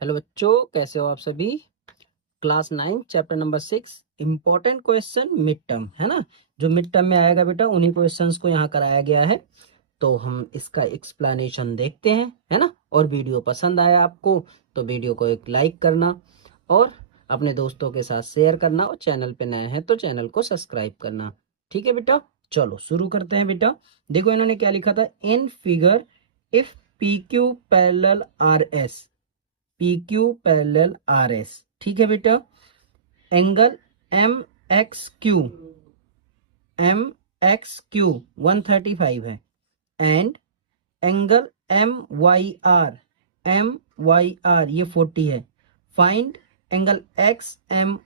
Hello बच्चों, कैसे हो आप सभी। Class 9 chapter number 6 important question mid term है ना। जो मिड टर्म में आएगा बेटा उन्हीं क्वेश्चंस को यहाँ कराया गया है। तो हम इसका एक्सप्लेनेशन देखते हैं, है ना। और वीडियो पसंद आया आपको तो वीडियो को एक लाइक करना और अपने दोस्तों के साथ शेयर करना, और चैनल पे नए हैं तो चैनल को सब्सक्राइब करना। ठीक है बेटा, चलो शुरू करते हैं बेटा। देखो इन्होंने क्या लिखा था, in figure if P Q parallel R S, P Q parallel R S, ठीक है बेटा। एंगल एम एक्स क्यू 135 है, and angle M Y R ये 40 है। Find angle X M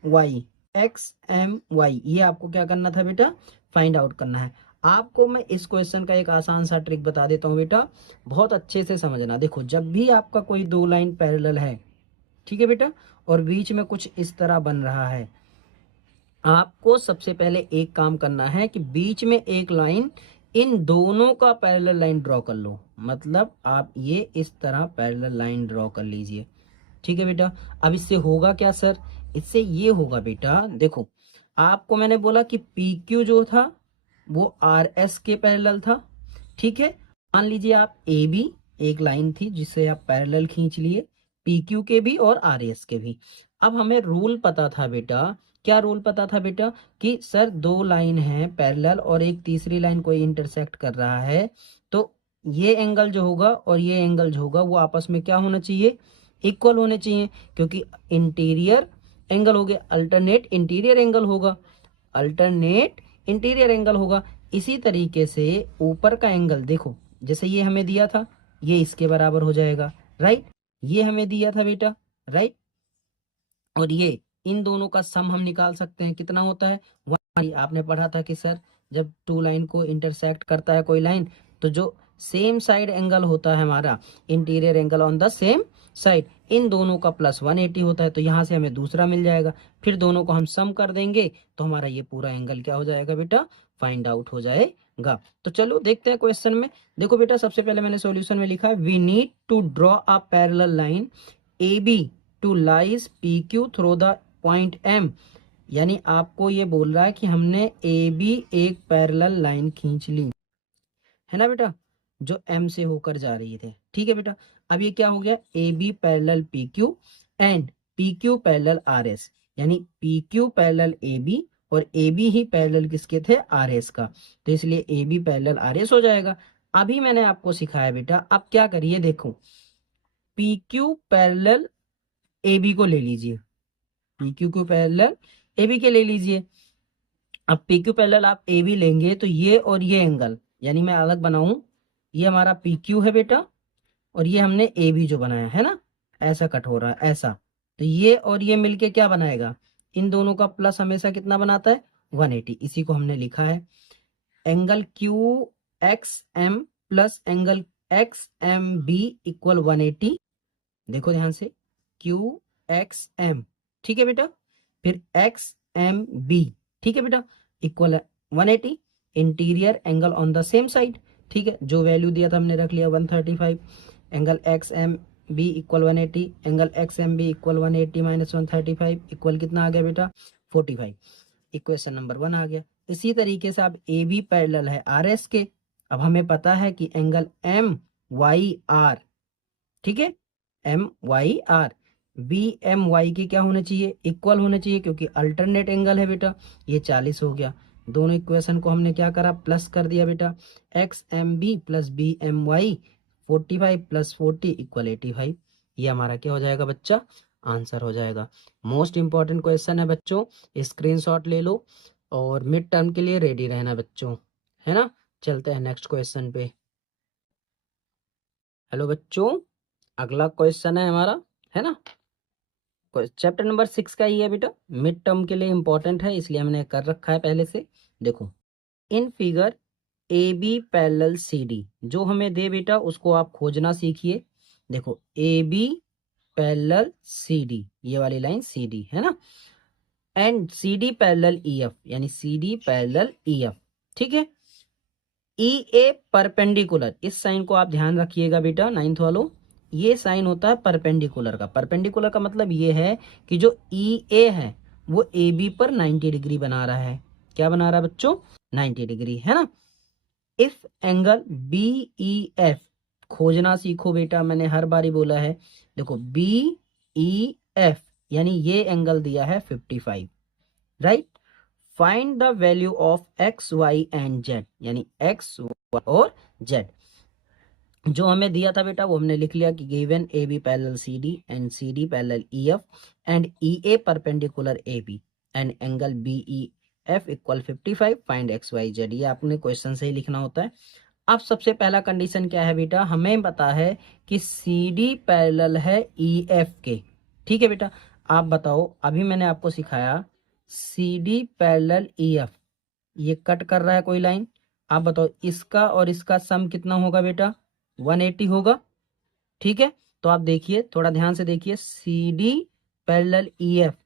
Y ये आपको क्या करना था बेटा, फाइंड आउट करना है। आपको मैं इस क्वेश्चन का एक आसान सा ट्रिक बता देता हूँ बेटा, बहुत अच्छे से समझना। देखो जब भी आपका कोई दो लाइन पैरेलल है, ठीक है बेटा, और बीच में कुछ इस तरह बन रहा है, आपको सबसे पहले एक काम करना है कि बीच में एक लाइन, इन दोनों का पैरेलल लाइन ड्रॉ कर लो। मतलब आप ये इस तरह पैरेलल लाइन ड्रॉ कर लीजिए, ठीक है बेटा। अब इससे होगा क्या सर, इससे ये होगा बेटा, देखो आपको मैंने बोला कि पी क्यू जो था वो आर एस के पैरेलल था, ठीक है। मान लीजिए आप ए बी एक लाइन थी जिससे आप पैरेलल खींच लिए, पी क्यू के भी और आर एस के भी। अब हमें रूल पता था बेटा, क्या रूल पता था बेटा, कि सर दो लाइन है पैरेलल और एक तीसरी लाइन कोई इंटरसेक्ट कर रहा है, तो ये एंगल जो होगा और ये एंगल जो होगा वो आपस में क्या होना चाहिए, इक्वल होने चाहिए। क्योंकि इंटीरियर एंगल हो गया, अल्टरनेट इंटीरियर एंगल होगा, अल्टरनेट इंटीरियर एंगल होगा। इसी तरीके से ऊपर का एंगल देखो, जैसे ये हमें दिया था ये इसके बराबर हो जाएगा, राइट। ये हमें दिया था बेटा, राइट। और ये इन दोनों का सम हम निकाल सकते हैं, कितना होता है 1। आपने पढ़ा था कि सर जब टू लाइन को इंटरसेक्ट करता है कोई लाइन, तो जो सेम साइड एंगल होता है हमारा, interior angle on the same side, इन दोनों का प्लस 180 होता है। तो यहाँ से हमें दूसरा मिल जाएगा, फिर दोनों को हम सम कर देंगे तो हमारा ये पूरा एंगल क्या हो जाएगा बेटा, फाइंड आउट हो जाएगा। तो चलो देखते हैं क्वेश्चन में। देखो बेटा सबसे पहले मैंने सॉल्यूशन में लिखा है, we need to draw a parallel line A B to lies P Q through the point M. यानी आपको ये बोल रहा है कि हमने ए बी एक पैरेलल लाइन खींच ली है ना बेटा, जो एम से होकर जा रही थे, ठीक है बेटा। अब ये क्या हो गया, A B parallel P Q and P Q parallel R S, यानी P Q parallel A B और ए बी ही पैरेलल किसके थे, आर एस का। तो इसलिए A B parallel R S हो जाएगा। अभी मैंने आपको सिखाया बेटा, अब क्या करिए, देखो P Q parallel A B को ले लीजिए, पी क्यू को पैरेलल ए बी के ले लीजिए। अब पी क्यू पैरेलल आप ए बी लेंगे तो ये और ये एंगल, यानी मैं अलग बनाऊं, ये हमारा पी क्यू है बेटा, और ये हमने ए बी जो बनाया है ना, ऐसा कट हो रहा है ऐसा। तो ये और ये मिलके क्या बनाएगा, इन दोनों का प्लस हमेशा कितना बनाता है, 180। इसी को हमने लिखा है angle Q X M plus angle X M B equal 180। देखो ध्यान से, क्यू एक्स एम, ठीक है बेटा, फिर एक्स एम बी, ठीक है बेटा, equal 180। Interior angle on the same side, ठीक है, जो वैल्यू दिया था हमने रख लिया 135। Angle X M B equal 180, angle X M B equal 180 minus 135 equal कितना आ गया बेटा, 45। इक्वेशन नंबर 1 आ गया। इसी तरीके से अब ए बी पैरेलल है आर एस के। अब हमें पता है कि एंगल एम वाई आर, ठीक है, M Y R, B M Y की क्या होना चाहिए, इक्वल होना चाहिए, क्योंकि अल्टरनेट एंगल है बेटा। ये 40 हो गया। दोनों इक्वेशन को हमने क्या करा, प्लस कर दिया बेटा, X M B plus B M Y 45 plus 40 equal 85। ये हमारा क्या हो जाएगा बच्चा, आंसर हो जाएगा। मोस्ट इंपॉर्टेंट क्वेश्चन है बच्चों, स्क्रीनशॉट ले लो और मिड टर्म के लिए रेडी रहना बच्चों, है ना। चलते हैं नेक्स्ट क्वेश्चन पे। हेलो बच्चों, अगला क्वेश्चन है हमारा, है ना, चैप्टर नंबर 6 का ही है बेटा, मिड टर्म के लिए इंपॉर्टेंट है इसलिए हमने कर रखा है पहले से। देखो in figure A B parallel C D, जो हमें दे बेटा उसको आप खोजना सीखिए। देखो A B parallel C D, ये वाली लाइन सी डी है ना, and C D parallel E F, यानी C D parallel E F, ठीक है। ई ए परपेंडिकुलर, इस साइन को आप ध्यान रखिएगा बेटा 9th वालों, ये साइन होता है परपेंडिकुलर का। परपेंडिकुलर का मतलब ये है कि जो ई ए है वो ए बी पर 90 डिग्री बना रहा है। क्या बना रहा है बच्चों? 90 डिग्री, है ना। If angle B E F, खोजना सीखो बेटा, मैंने हर बारी बोला है। देखो बी ई एफ यानी ये एंगल दिया है 55, right. Find the value of X Y and Z, यानी एक्स वाई और जेड। जो हमें दिया था बेटा वो हमने लिख लिया कि given A B parallel C D and C D parallel E F and E A perpendicular A B and angle B E F equal 55, find X Y Z. ये आपने क्वेश्चन से ही लिखना होता है। अब सबसे पहला कंडीशन क्या है बेटा? हमें पता है कि सी डी पैरेलल है ई एफ के। ठीक है बेटा, आप बताओ, अभी मैंने आपको सिखाया C D parallel E F, ये कट कर रहा है कोई लाइन। आप बताओ इसका और इसका सम कितना होगा बेटा? 180 होगा। ठीक है, तो आप देखिए, थोड़ा ध्यान से देखिए, C D parallel E F,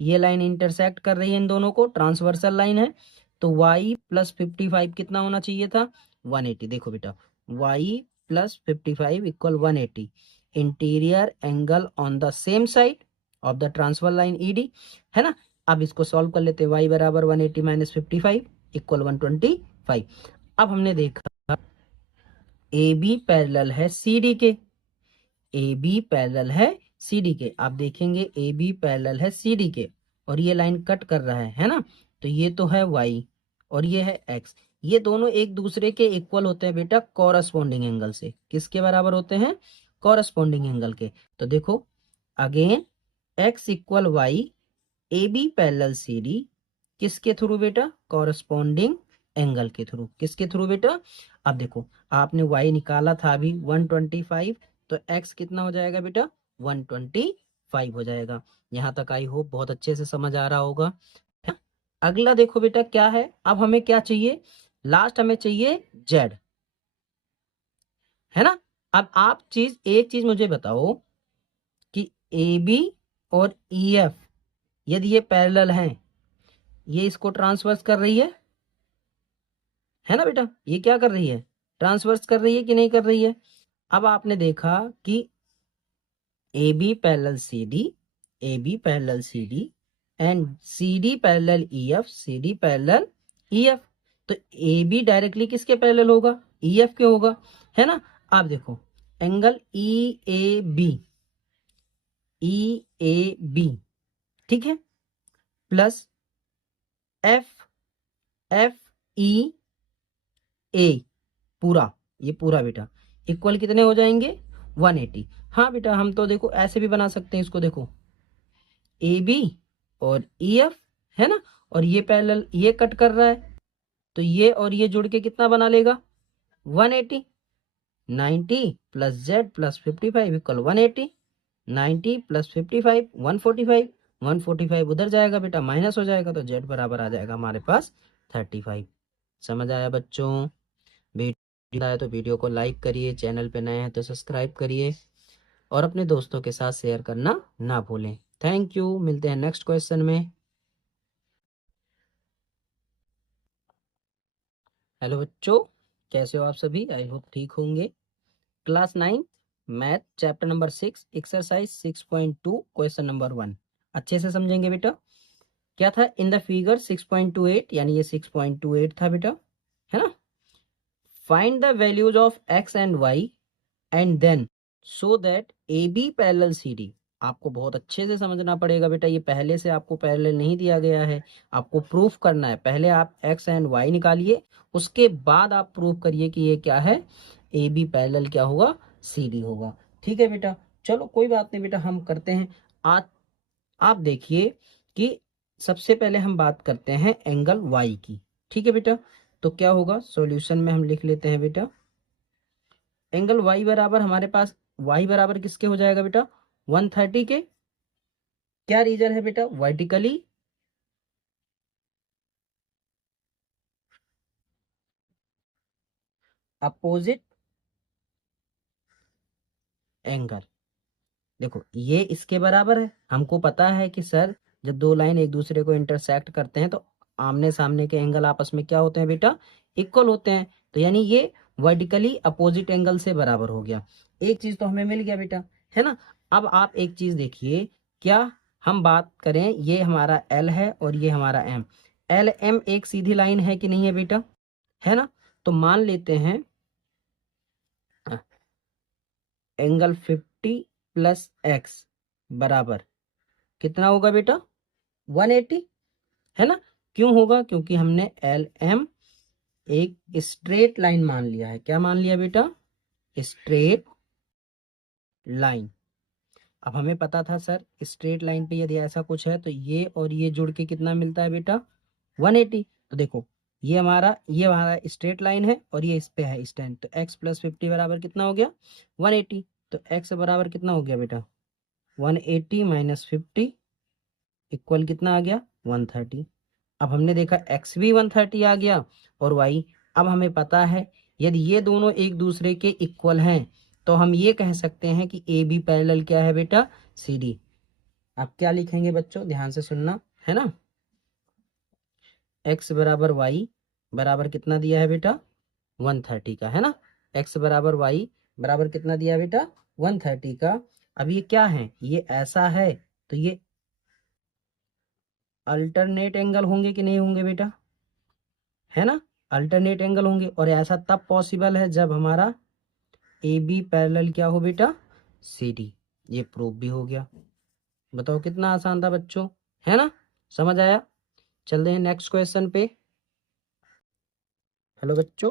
ये लाइन इंटरसेक्ट कर रही है इन दोनों को, ट्रांसवर्सल लाइन है। तो y प्लस 55 कितना होना चाहिए था? 180। देखो बेटा, y plus 55 equal 180, interior angle on the same side of the transfer line ED, है ना। अब इसको सॉल्व कर लेते हैं। y बराबर 180 माइनस 55 इक्वल 125। अब हमने देखा ए बी पैरेलल है सी डी के, ए बी पैरेलल है सी डी के। आप देखेंगे ए बी पैरेलल है सी डी के और ये लाइन कट कर रहा है ना। तो ये तो है y और ये है x, ये दोनों एक दूसरे के इक्वल होते हैं बेटा कॉरस्पॉन्डिंग एंगल से। किसके बराबर होते हैं? कॉरस्पॉन्डिंग एंगल के। तो देखो again x equal y, A B parallel C D, किसके थ्रू बेटा? कॉरस्पॉन्डिंग एंगल के थ्रू। किसके थ्रू बेटा? अब देखो, आपने y निकाला था अभी 125, तो x कितना हो जाएगा बेटा? 125 हो जाएगा। यहाँ तक आई होप बहुत अच्छे से समझ आ रहा होगा। अगला देखो बेटा क्या है, अब हमें क्या चाहिए? लास्ट हमें चाहिए z, है ना। अब आप एक चीज मुझे बताओ कि ए बी और ई एफ यदि ये पैरेलल हैं, ये इसको ट्रांसवर्स कर रही है ना बेटा। ये क्या कर रही है? ट्रांसवर्स कर रही है कि नहीं कर रही है? अब आपने देखा कि A B parallel C D, A B parallel C D and C D parallel E F, C D parallel E F. तो ए बी डायरेक्टली किसके पैरेलल होगा? ई एफ के होगा, है ना। आप देखो angle E A B, E A B, ठीक है, plus F F E A, पूरा, ये पूरा बेटा इक्वल कितने हो जाएंगे? 180। हाँ बेटा, हम तो देखो ऐसे भी बना सकते हैं इसको, देखो ए बी और ई एफ, है ना, और ये पैरेलल, ये कट कर रहा है, तो ये और ये जुड़ के कितना बना लेगा? 180। 90 plus Z plus 55 equal 180। 90 plus 55 145, 145 उधर जाएगा बेटा, माइनस हो जाएगा, तो जेड बराबर आ जाएगा हमारे पास 35। समझ आया बच्चों? वीडियो आया तो वीडियो को लाइक करिए, चैनल पे नए हैं तो सब्सक्राइब करिए और अपने दोस्तों के साथ शेयर करना ना भूलें। थैंक यू, मिलते हैं नेक्स्ट क्वेश्चन में। हेलो बच्चों, कैसे हो आप सभी? आई होप ठीक होंगे। Class 9 math chapter number 6 exercise 6.2 question number 1 अच्छे से समझेंगे बेटा। क्या था इन द फिगर? 6.28, यानी ये 6.28 था बेटा, है ना। Find the values of X and Y and then so that A B parallel C D. आपको बहुत अच्छे से समझना पड़ेगा बेटा, ये पहले से आपको पैरेलल नहीं दिया गया है, आपको प्रूफ करना है। पहले आप एक्स एंड वाई निकालिए, उसके बाद आप प्रूफ करिए कि ये क्या है, ए बी पैरेलल क्या होगा? सी डी होगा। ठीक है बेटा, चलो कोई बात नहीं बेटा, हम करते हैं। आज आप देखिए कि सबसे पहले हम बात करते हैं एंगल वाई की। ठीक है बेटा, तो क्या होगा? सॉल्यूशन में हम लिख लेते हैं बेटा, एंगल y बराबर हमारे पास y बराबर किसके हो जाएगा बेटा? 130 के। क्या रीजन है बेटा? Vertically opposite angle. देखो ये इसके बराबर है, हमको पता है कि सर जब दो लाइन एक दूसरे को इंटरसेक्ट करते हैं तो आमने सामने के एंगल आपस में क्या होते हैं बेटा? इक्वल होते हैं। तो यानी ये वर्टिकली अपोजिट एंगल से बराबर हो गया। एक चीज तो हमें मिल गया बेटा, है ना। अब आप एक चीज देखिए, क्या हम बात करें, ये हमारा एल है और ये हमारा एम, एल एम एक सीधी लाइन है कि नहीं है बेटा, है ना। तो मान लेते हैं एंगल 50 प्लस एक्स बराबर कितना होगा बेटा, 180, है ना। क्यों होगा, क्योंकि हमने एल एम एक स्ट्रेट लाइन मान लिया है। क्या मान लिया बेटा, स्ट्रेट लाइन। अब हमें पता था सर स्ट्रेट लाइन पे यदि ऐसा कुछ है तो ये और ये जुड़ के कितना मिलता है बेटा, 180। तो देखो ये हमारा स्ट्रेट लाइन है और ये इस पे है स्टैंड, तो x प्लस 50 बराबर कितना हो गया, 180। तो x बराबर कितना हो गया बेटा, 180 माइनस 50 इक्वल कितना आ गया, 130। अब हमने देखा x भी 130 आ गया और y। अब हमें पता है यदि ये दोनों एक दूसरे के इक्वल हैं तो हम ये कह सकते हैं कि ए बी पैरेलल क्या है बेटा, सी डी। आप क्या लिखेंगे बच्चों, ध्यान से सुनना, है ना। x बराबर y बराबर कितना दिया है बेटा, 130 का, है ना। x बराबर y बराबर कितना दिया है बेटा, 130 का। अब ये क्या है, ये ऐसा है तो ये अल्टरनेट एंगल होंगे कि नहीं होंगे बेटा, है ना। अल्टरनेट एंगल होंगे और ऐसा तब पॉसिबल है जब हमारा ए बी पैरेलल क्या हो बेटा, सी डी। ये प्रूफ भी हो गया। बताओ कितना आसान था बच्चों, है ना, समझ आया। चलते हैं नेक्स्ट क्वेश्चन पे। हेलो बच्चों,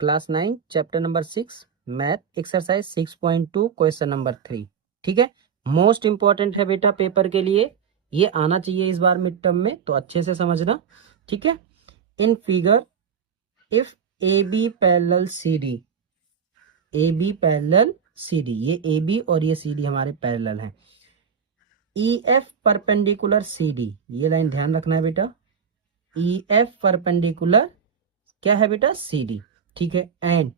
class 9 chapter number 6 math exercise 6.2 question number 3। ठीक है, मोस्ट इंपॉर्टेंट है बेटा पेपर के लिए, ये आना चाहिए इस बार मिड टर्म में, तो अच्छे से समझना। ठीक है, in figure if A B parallel C D, A B parallel C D, ये ए बी और ये सी डी हमारे पैरेलल हैं। E F perpendicular C D, ये लाइन ध्यान रखना है बेटा, ई एफ परपेंडिकुलर क्या है बेटा, सी डी। ठीक है, and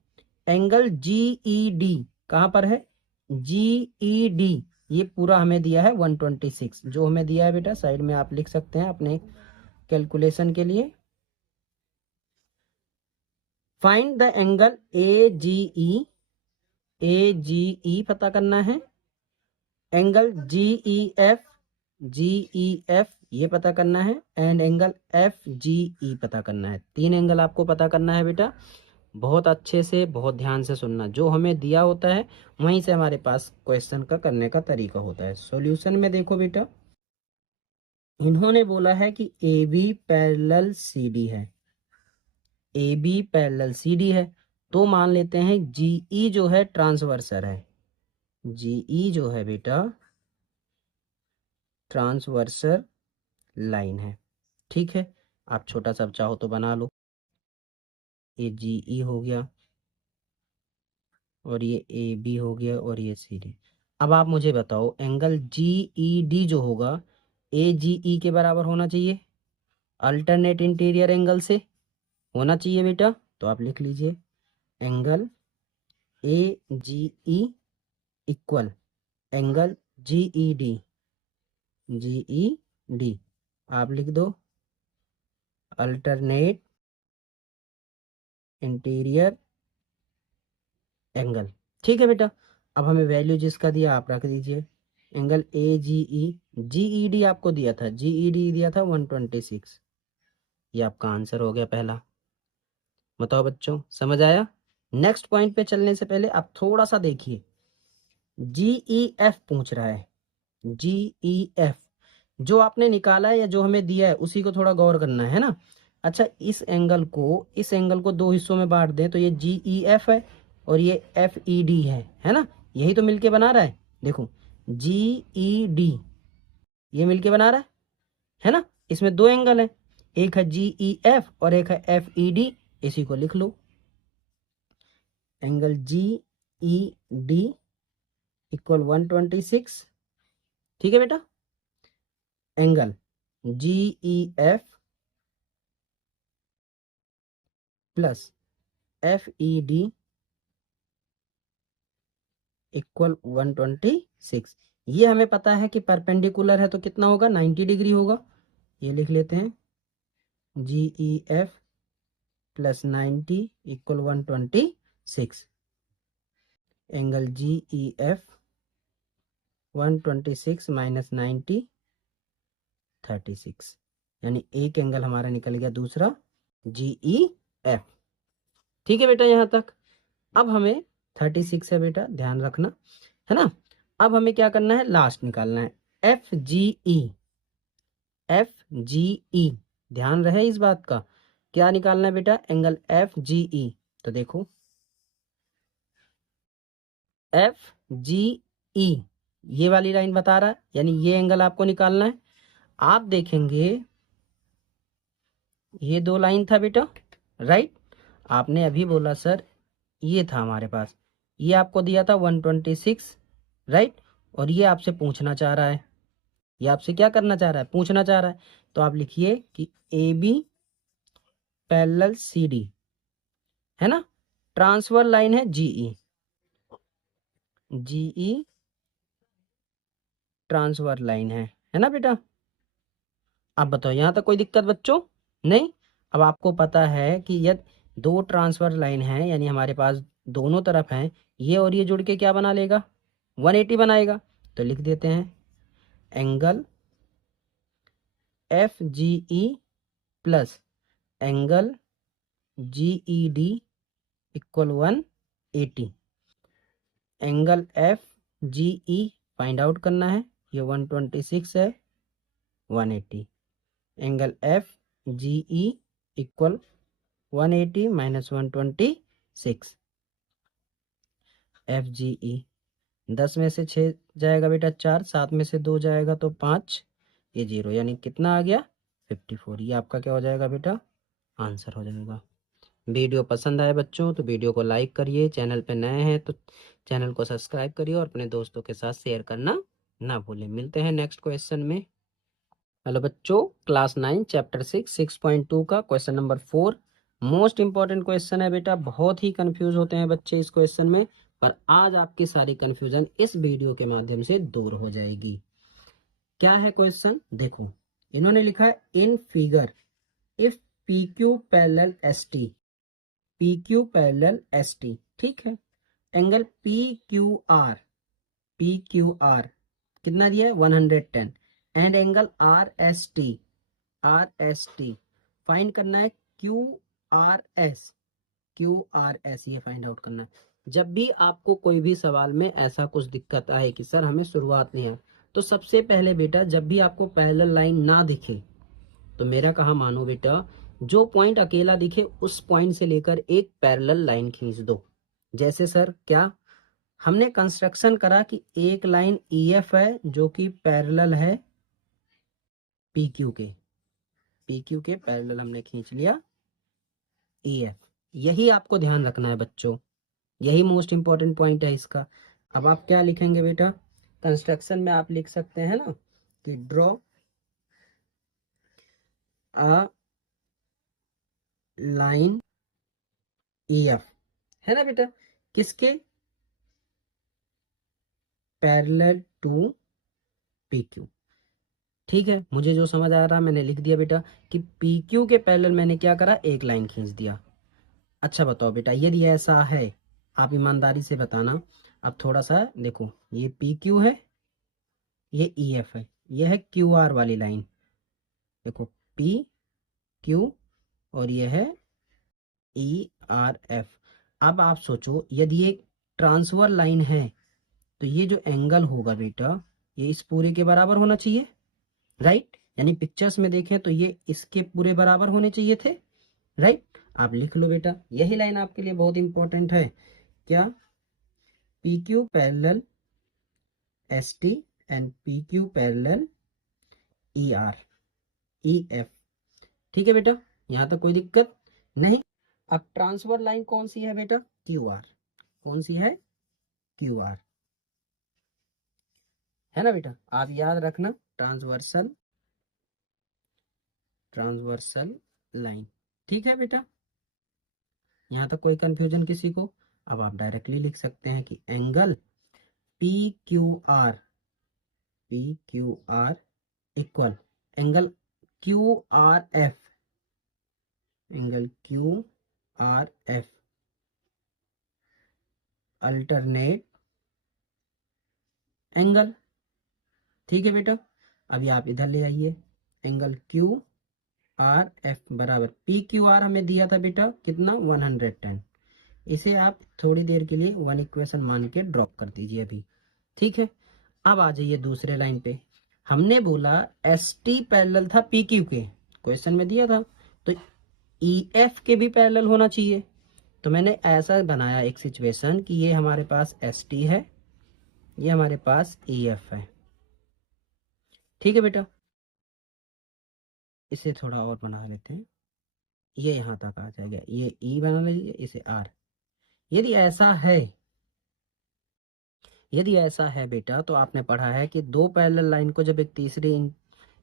angle G E D कहां पर है, जी ई डी ये पूरा हमें दिया है 126, जो हमें दिया है बेटा साइड में आप लिख सकते हैं अपने कैलकुलेशन के लिए। Find the angle A G E, A G ई पता करना है, angle G E F, G E F ये पता करना है, एंड एंगल एफ जी ई पता करना है। 3 एंगल आपको पता करना है बेटा, बहुत अच्छे से बहुत ध्यान से सुनना, जो हमें दिया होता है वहीं से हमारे पास क्वेश्चन का करने का तरीका होता है। सॉल्यूशन में देखो बेटा, इन्होंने बोला है कि A B parallel C D है, A B parallel C D है, तो मान लेते हैं जीई जो है ट्रांसवर्सर है, जीई जो है बेटा ट्रांसवर्सर लाइन है। ठीक है, आप छोटा सा चाहो तो बना लो, ये जीई हो गया और ये ए बी हो गया और ये सी डी। अब आप मुझे बताओ एंगल जी ई डी जो होगा ए जी ई के बराबर होना चाहिए, अल्टरनेट इंटीरियर एंगल से होना चाहिए बेटा। तो आप लिख लीजिए angle A G E equal angle G E D, G E D आप लिख दो अल्टरनेट इंटीरियर एंगल। ठीक है बेटा, अब हमें वैल्यू जिसका दिया आप रख दीजिए, angle A G E, ji E D आपको दिया था, जी ई डी दिया था 126, ये आपका आंसर हो गया पहला। बताओ बच्चों समझ आया। नेक्स्ट पॉइंट पे चलने से पहले आप थोड़ा सा देखिए, जी ई एफ पूछ रहा है, जी ई एफ जो आपने निकाला है या जो हमें दिया है उसी को थोड़ा गौर करना है ना। अच्छा, इस एंगल को 2 हिस्सों में बांट दें तो ये जी ई एफ है और ये एफ ई डी है ना, यही तो मिलके बना रहा है। देखो जी ई डी ये मिलके बना रहा है ना, इसमें 2 एंगल है, एक है जी ई एफ और एक है एफ ई डी, इसी को लिख लो angle G E D equal 126। ठीक है बेटा, angle G E F plus F E D equal 126। ये हमें पता है कि परपेंडिकुलर है तो कितना होगा, 90 डिग्री होगा। ये लिख लेते हैं G E F plus 90 equal 126। 6, angle G E F 126 minus 90 36, यानी एक एंगल हमारा निकल गया दूसरा जी ई एफ। ठीक है बेटा, यहाँ तक। अब हमें 36 है बेटा, ध्यान रखना, है ना। अब हमें क्या करना है, लास्ट निकालना है F G E. F G ई, ध्यान रहे इस बात का, क्या निकालना है बेटा, एंगल एफ जी ई। तो देखो एफ जी ई, ये वाली लाइन बता रहा है, यानी ये एंगल आपको निकालना है। आप देखेंगे ये दो लाइन था बेटा, राइट। आपने अभी बोला सर ये था हमारे पास, ये आपको दिया था 126, राइट। और ये आपसे पूछना चाह रहा है, ये आपसे क्या करना चाह रहा है, पूछना चाह रहा है। तो आप लिखिए कि A B parallel C D, है ना। ट्रांसफर लाइन है जीई, जीई ट्रांसफर लाइन है ना बेटा। अब बताओ यहाँ तक कोई दिक्कत बच्चों, नहीं। अब आपको पता है कि यदि दो ट्रांसफर लाइन है, यानी हमारे पास दोनों तरफ हैं, ये और ये जुड़ के क्या बना लेगा, 180 बनाएगा। तो लिख देते हैं angle F G E plus angle G E D equal 180। Angle F G E find out करना है, ये 126 है, 180। Angle F G E equal 180 minus 126। F G E 10 में से 6 जाएगा बेटा 4, 7 में से 2 जाएगा तो 5, ये 0, यानी कितना आ गया 54। ये आपका क्या हो जाएगा बेटा, आंसर हो जाएगा। वीडियो पसंद आए बच्चों तो वीडियो को लाइक करिए, चैनल पे नए हैं तो चैनल को सब्सक्राइब करिए और अपने दोस्तों के साथ शेयर करना ना भूलें। मिलते हैं नेक्स्ट क्वेश्चन में। हेलो बच्चों, क्लास 9 चैप्टर 6 6.2 का question number 4 most important question है बेटा। बहुत ही कंफ्यूज होते हैं बच्चे इस क्वेश्चन में, पर आज आपकी सारी कंफ्यूजन इस वीडियो के माध्यम से दूर हो जाएगी। क्या है क्वेश्चन, देखो इन्होंने लिखा है in figure if P Q parallel S T, P Q parallel S T, ठीक है। Angle P Q R, P Q R कितना दिया है 110, and angle R S T, are S T find करना है Q R S, Q R S ये find out करना है। जब भी आपको कोई भी सवाल में ऐसा कुछ दिक्कत आए कि सर हमें शुरुआत नहीं है, तो सबसे पहले बेटा जब भी आपको पैरेलल लाइन ना दिखे तो मेरा कहा मानो बेटा, जो पॉइंट अकेला दिखे उस पॉइंट से लेकर एक पैरेलल लाइन खींच दो। जैसे सर क्या, हमने कंस्ट्रक्शन करा कि एक लाइन ईएफ है जो कि पैरेलल है पीक्यू के, पीक्यू के पैरेलल हमने खींच लिया ईएफ। यही आपको ध्यान रखना है बच्चों, यही मोस्ट इंपॉर्टेंट पॉइंट है इसका। अब आप क्या लिखेंगे बेटा, कंस्ट्रक्शन में आप लिख सकते हैं ना कि ड्रॉ अ लाइन ईएफ, है ना बेटा, किसके, पैरेलल टू पीक्यू। ठीक है, मुझे जो समझ आ रहा मैंने लिख दिया बेटा कि पीक्यू के पैरेलल मैंने क्या करा, एक लाइन खींच दिया। अच्छा बताओ बेटा यदि ऐसा है, आप ईमानदारी से बताना। अब थोड़ा सा देखो, ये पी क्यू है, ये ई एफ है, ये है क्यू आर वाली लाइन, देखो पी क्यू, और ये है ई आर एफ। अब आप सोचो यदि ये ट्रांसफर लाइन है तो ये जो एंगल होगा बेटा ये इस पूरे के बराबर होना चाहिए, राइट। यानी पिक्चर्स में देखें तो ये इसके पूरे बराबर होने चाहिए थे, राइट। आप लिख लो बेटा, यही लाइन आपके लिए बहुत इंपॉर्टेंट है। क्या, P Q parallel S T and P Q parallel E R E F. ठीक है बेटा, यहाँ तक कोई दिक्कत नहीं। अब ट्रांसफर लाइन कौन सी है बेटा, क्यू आर, कौन सी है, क्यू आर, है ना बेटा। आप याद रखना ट्रांसवर्सल, ट्रांसवर्सल लाइन, ठीक है बेटा। यहाँ तक कोई कंफ्यूजन किसी को। अब आप डायरेक्टली लिख सकते हैं कि angle P Q R, P Q R equal angle Q R F, angle Q R F alternate angle. ठीक है बेटा, अभी आप इधर ले आइए, एंगल क्यू आर एफ बराबर पी क्यू आर हमें दिया था बेटा कितना 110। इसे आप थोड़ी देर के लिए वन इक्वेशन मान के ड्रॉप कर दीजिए अभी। ठीक है, अब आ जाइए दूसरे लाइन पे। हमने बोला एस टी पैरेलल था पी क्यू के, क्वेश्चन में दिया था, तो ई एफ के भी पैरेलल होना चाहिए। तो मैंने ऐसा बनाया एक सिचुएशन कि ये हमारे पास एस टी है, ये हमारे पास ई एफ है। ठीक है बेटा, इसे थोड़ा और बना लेते हैं, ये यहाँ तक आ जाएगा, ये ई बना लीजिए, इसे आर। यदि ऐसा है, यदि ऐसा है बेटा, तो आपने पढ़ा है कि दो पैरेलल लाइन को जब एक तीसरी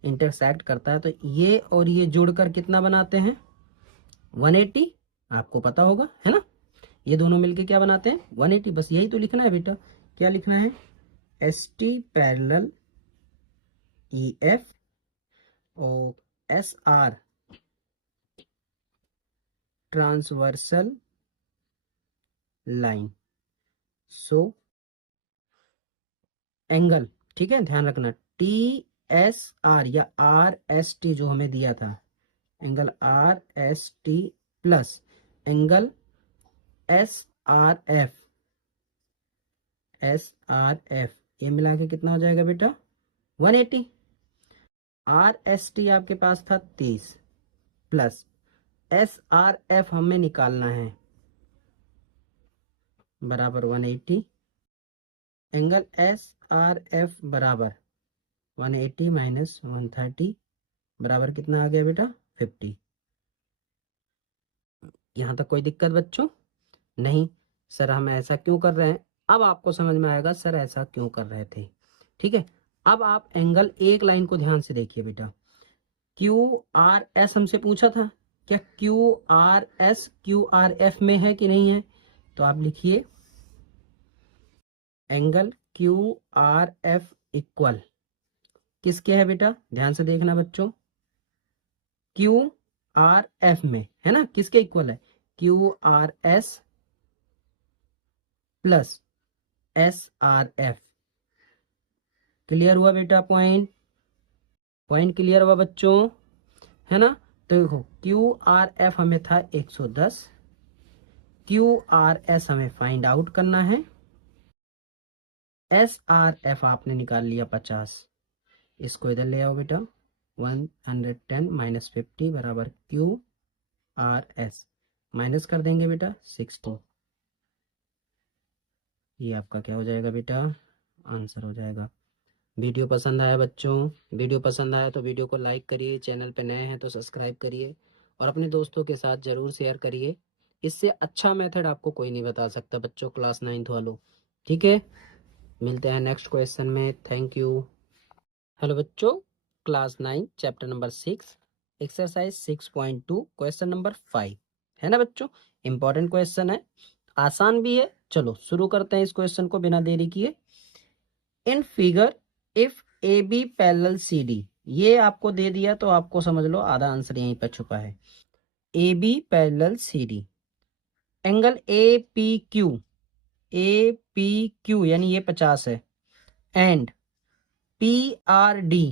इंटरसेक्ट करता है तो ये और ये जुड़कर कितना बनाते हैं 180। आपको पता होगा है ना, ये दोनों मिलके क्या बनाते हैं 180। बस यही तो लिखना है बेटा, क्या लिखना है, S T parallel E F और S R transversal line. So angle, ठीक है ध्यान रखना, टी एस आर या आर एस टी जो हमें दिया था, angle R S T plus angle S R F, S R F, ये मिला के कितना हो जाएगा बेटा 180। आर एस टी आपके पास था 30 प्लस एस आर एफ हमें निकालना है बराबर 180, एंगल एस आर एफ बराबर 180 माइनस 130 बराबर कितना आ गया बेटा 50। यहाँ तक कोई दिक्कत बच्चों नहीं? सर हम ऐसा क्यों कर रहे हैं, अब आपको समझ में आएगा सर ऐसा क्यों कर रहे थे। ठीक है, अब आप एंगल एक लाइन को ध्यान से देखिए बेटा, क्यू आर एस हमसे पूछा था, क्या Q R S Q R F में है कि नहीं है, तो आप लिखिए angle Q R F equal किसके है बेटा, ध्यान से देखना बच्चों, क्यू आर एफ में है ना, किसके इक्वल है, Q R S plus S R F. Clear हुआ बेटा, पॉइंट पॉइंट क्लियर हुआ बच्चों, है ना। तो देखो क्यू आर एफ हमें था 110, क्यू आर एस हमें फाइंड आउट करना है, एस आर एफ आपने निकाल लिया 50, इसको इधर ले आओ बेटा, 110 माइनस 50 बराबर क्यू आर एस, माइनस कर देंगे बेटा 60, ये आपका क्या हो जाएगा बेटा आंसर हो जाएगा। वीडियो पसंद आया बच्चों, वीडियो पसंद आया तो वीडियो को लाइक करिए, चैनल पे नए हैं तो सब्सक्राइब करिए और अपने दोस्तों के साथ ज़रूर शेयर करिए। इससे अच्छा मेथड आपको कोई नहीं बता सकता बच्चों, क्लास 9th वालों। ठीक है, मिलते हैं नेक्स्ट क्वेश्चन में, थैंक यू। हेलो बच्चों, class 9 chapter number 6 exercise 6.2 question number 5 है ना बच्चों, इंपॉर्टेंट क्वेश्चन है, आसान भी है। चलो शुरू करते हैं इस क्वेश्चन को बिना देरी किए। In figure if A B parallel C D, ये आपको दे दिया तो आपको समझ लो आधा आंसर यहीं पर छुपा है। A B parallel C D, angle A P Q, A P Q यानी ये 50 है, and P R D,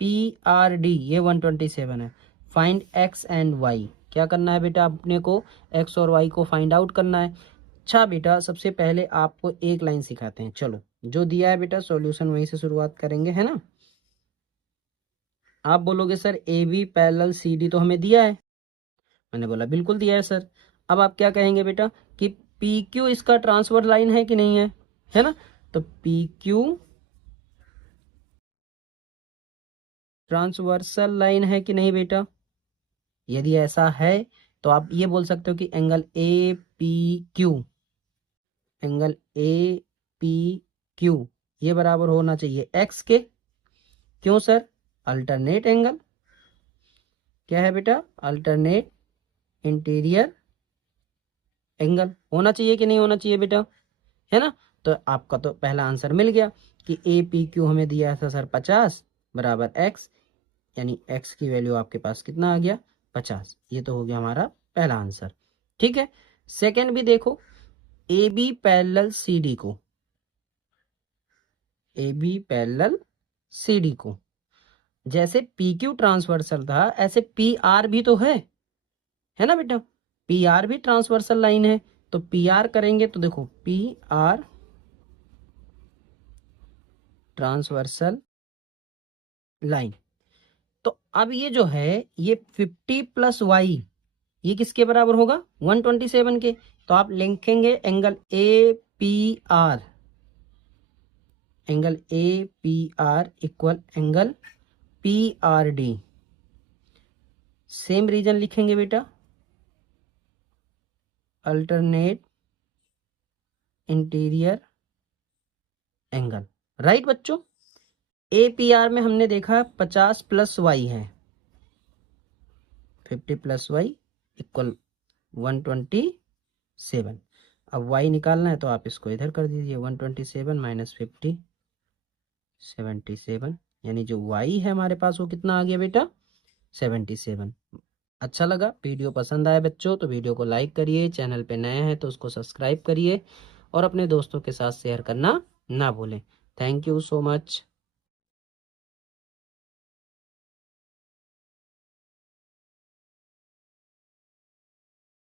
P R D ये 127 है। फाइंड एक्स एंड वाई, क्या करना है बेटा अपने को, एक्स और वाई को फाइंड आउट करना है। अच्छा बेटा, सबसे पहले आपको एक लाइन सिखाते हैं, चलो जो दिया है बेटा सॉल्यूशन वहीं से शुरुआत करेंगे, है ना। आप बोलोगे sir A B parallel C D तो हमें दिया है, मैंने बोला बिल्कुल दिया है सर। अब आप क्या कहेंगे बेटा कि पी क्यू इसका ट्रांसफर लाइन है कि नहीं है ना, तो पी क्यू ट्रांसवर्सल लाइन है कि नहीं बेटा, यदि ऐसा है तो आप ये बोल सकते हो कि angle A P Q, angle A P Q ये बराबर होना चाहिए एक्स के। क्यों सर, अल्टरनेट एंगल, क्या है बेटा अल्टरनेट इंटीरियर एंगल होना चाहिए कि नहीं होना चाहिए बेटा, है ना। तो आपका तो पहला आंसर मिल गया कि ए पी क्यू हमें दिया था सर 50 बराबर एक्स, यानी एक्स की वैल्यू आपके पास कितना आ गया 50, ये तो हो गया हमारा पहला आंसर। ठीक है, सेकंड भी देखो, A B parallel C D को, A B parallel C D को, जैसे पी क्यू ट्रांसवर्सल था ऐसे पी आर भी तो है ना बेटा, पी आर भी ट्रांसवर्सल लाइन है। तो पी आर करेंगे तो देखो पी आर ट्रांसवर्सल लाइन। तो अब ये जो है ये 50 प्लस वाई ये किसके बराबर होगा, 127 के। तो आप लिखेंगे angle A P R, angle A P R equal angle P R D. Same reason लिखेंगे बेटा, अल्टरनेट इंटीरियर एंगल। राइट बच्चों, ए पी आर में हमने देखा 50 प्लस वाई है, 50 प्लस वाई इक्वल 127। अब y निकालना है तो आप इसको इधर कर दीजिए, 127 माइनस 50 77, यानी जो y है हमारे पास वो कितना आ गया बेटा, 77। अच्छा लगा, वीडियो पसंद आया बच्चों तो वीडियो को लाइक करिए, चैनल पे नए हैं तो उसको सब्सक्राइब करिए और अपने दोस्तों के साथ शेयर करना ना भूलें। Thank you so much.